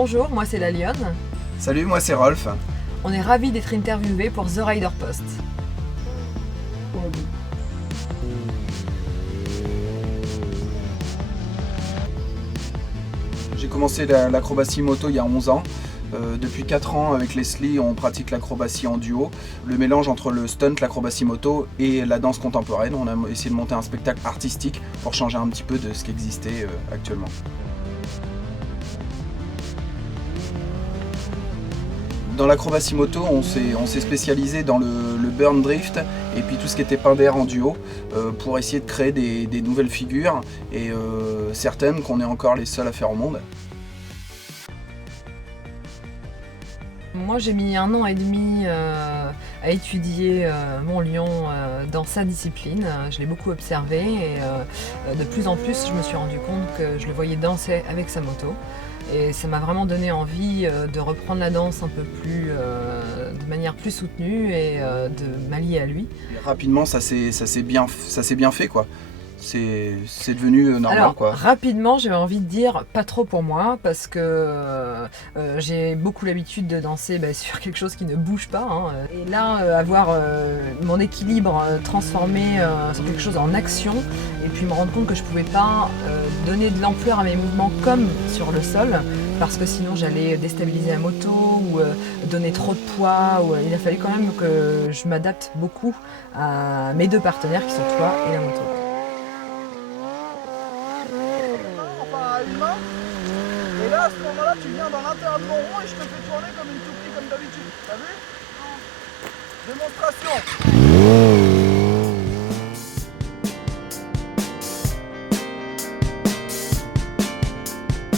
Bonjour, moi c'est la Lionne. Salut, moi c'est Rolf. On est ravis d'être interviewés pour The Rider Post. J'ai commencé l'acrobatie moto il y a 11 ans. Depuis 4 ans, avec Leslie, on pratique l'acrobatie en duo. Le mélange entre le stunt, l'acrobatie moto et la danse contemporaine. On a essayé de monter un spectacle artistique pour changer un petit peu de ce qui existait actuellement. Dans l'acrobatie moto, on s'est spécialisé dans le burn drift et puis tout ce qui était pain d'air en duo pour essayer de créer des nouvelles figures et certaines qu'on est encore les seuls à faire au monde. Moi j'ai mis 1 an et demi à étudier mon lion dans sa discipline. Je l'ai beaucoup observé et de plus en plus je me suis rendu compte que je le voyais danser avec sa moto. Et ça m'a vraiment donné envie de reprendre la danse un peu plus, de manière plus soutenue et de m'allier à lui. Et rapidement ça s'est bien fait quoi. C'est devenu normal. Alors, quoi. Rapidement, j'avais envie de dire pas trop pour moi parce que j'ai beaucoup l'habitude de danser sur quelque chose qui ne bouge pas. Et là, avoir mon équilibre transformé sur quelque chose en action et puis me rendre compte que je pouvais pas donner de l'ampleur à mes mouvements comme sur le sol parce que sinon j'allais déstabiliser la moto ou donner trop de poids. Il a fallu quand même que je m'adapte beaucoup à mes 2 partenaires qui sont toi et la moto. Et là, à ce moment-là, tu viens dans l'intérieur de mon rond et je te fais tourner comme une toupie comme d'habitude. T'as vu? Démonstration.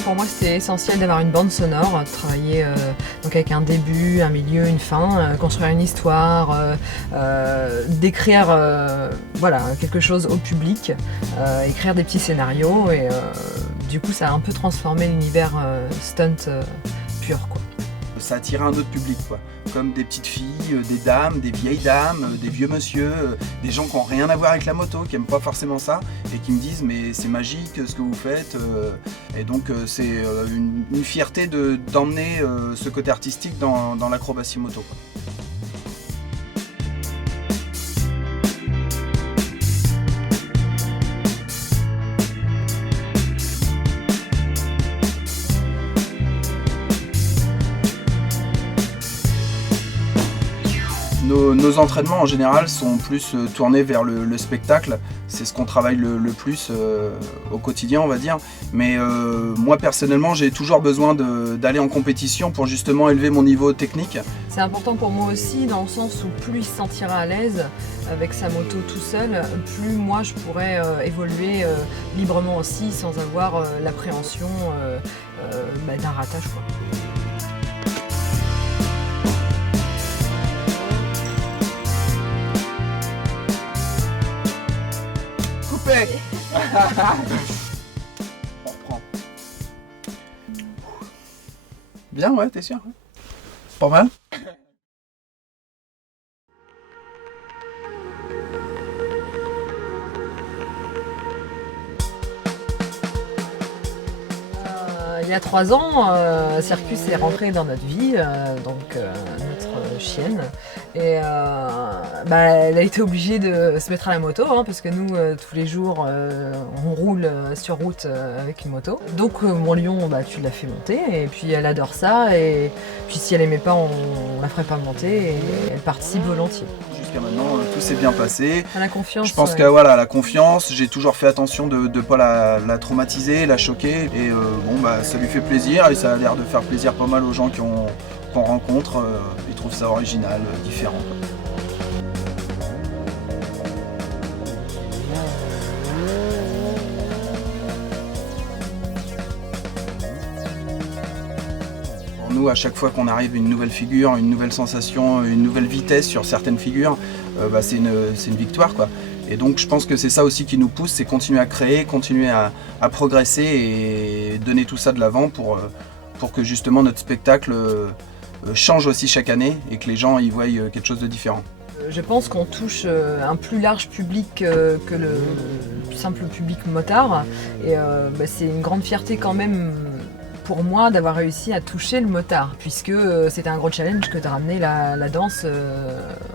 Pour moi, c'était essentiel d'avoir une bande sonore, travailler donc avec un début, un milieu, une fin, construire une histoire, d'écrire voilà, quelque chose au public, écrire des petits scénarios et du coup, ça a un peu transformé l'univers stunt pur, quoi. Ça attirait un autre public, quoi. Comme des petites filles, des dames, des vieilles dames, des vieux monsieur, des gens qui n'ont rien à voir avec la moto, qui n'aiment pas forcément ça, et qui me disent mais c'est magique ce que vous faites. Et donc c'est une fierté d'emmener ce côté artistique dans l'acrobatie moto, quoi. Nos entraînements en général sont plus tournés vers le spectacle, c'est ce qu'on travaille le plus au quotidien on va dire, mais moi personnellement j'ai toujours besoin d'aller en compétition pour justement élever mon niveau technique. C'est important pour moi aussi dans le sens où plus il se sentira à l'aise avec sa moto tout seul, plus moi je pourrais évoluer librement aussi sans avoir l'appréhension d'un ratage, quoi. On reprend. Bien, ouais, t'es sûr? Pas mal? Il y a 3 ans, Circus est rentré dans notre vie, notre chienne. Et elle a été obligée de se mettre à la moto, parce que nous, tous les jours, on roule sur route avec une moto. Donc mon lion, tu l'as fait monter, et puis elle adore ça, et puis si elle aimait pas, on la ferait pas monter, et elle participe volontiers. Jusqu'à maintenant, tout s'est bien passé. À la confiance. Je pense que voilà, la confiance, j'ai toujours fait attention de ne pas la traumatiser, la choquer, et ça lui fait plaisir, et ça a l'air de faire plaisir pas mal aux gens qu'on rencontre, ils trouvent ça original, différent. Pour nous, à chaque fois qu'on arrive à une nouvelle figure, une nouvelle sensation, une nouvelle vitesse sur certaines figures, c'est une victoire, quoi. Et donc je pense que c'est ça aussi qui nous pousse, c'est continuer à créer, continuer à progresser et donner tout ça de l'avant pour que justement notre spectacle change aussi chaque année et que les gens y voient quelque chose de différent. Je pense qu'on touche un plus large public que le simple public motard et c'est une grande fierté quand même pour moi d'avoir réussi à toucher le motard, puisque c'était un gros challenge que de ramener la danse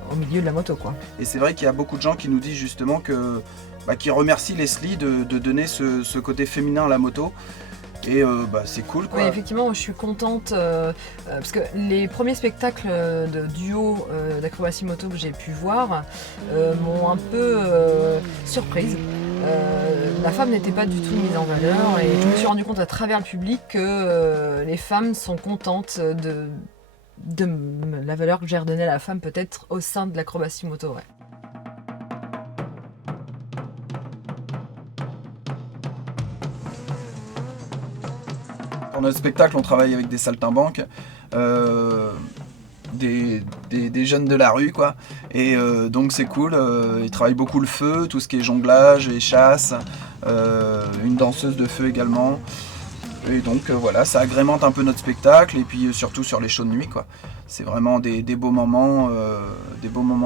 au milieu de la moto, quoi. Et c'est vrai qu'il y a beaucoup de gens qui nous disent justement que qui remercient Leslie de donner ce côté féminin à la moto. Et c'est cool, quoi. Oui, effectivement, je suis contente parce que les premiers spectacles de duo d'acrobatie moto que j'ai pu voir m'ont un peu surprise. La femme n'était pas du tout mise en valeur et je me suis rendu compte à travers le public que les femmes sont contentes de la valeur que j'ai redonnée à la femme, peut-être au sein de l'acrobatie moto. Ouais. Pour notre spectacle, on travaille avec des saltimbanques, des jeunes de la rue, quoi. Et donc c'est cool, ils travaillent beaucoup le feu, tout ce qui est jonglage et chasse, une danseuse de feu également. Et donc voilà, ça agrémente un peu notre spectacle et puis surtout sur les shows de nuit, quoi. C'est vraiment des beaux moments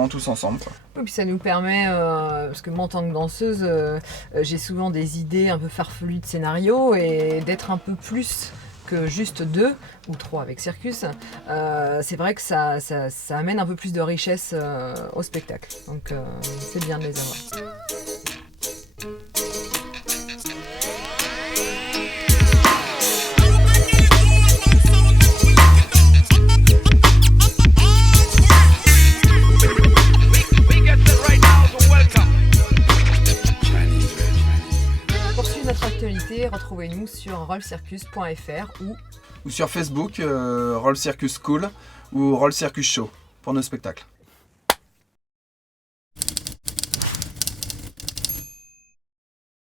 tous ensemble, quoi. Et puis ça nous permet, parce que moi en tant que danseuse, j'ai souvent des idées un peu farfelues de scénario et d'être un peu plus que juste 2 ou 3 avec Circus, c'est vrai que ça amène un peu plus de richesse au spectacle. Donc c'est bien de les avoir. Notre actualité, retrouvez-nous sur rollcircus.fr ou sur Facebook, Roll Circus School ou Roll Circus Show pour nos spectacles.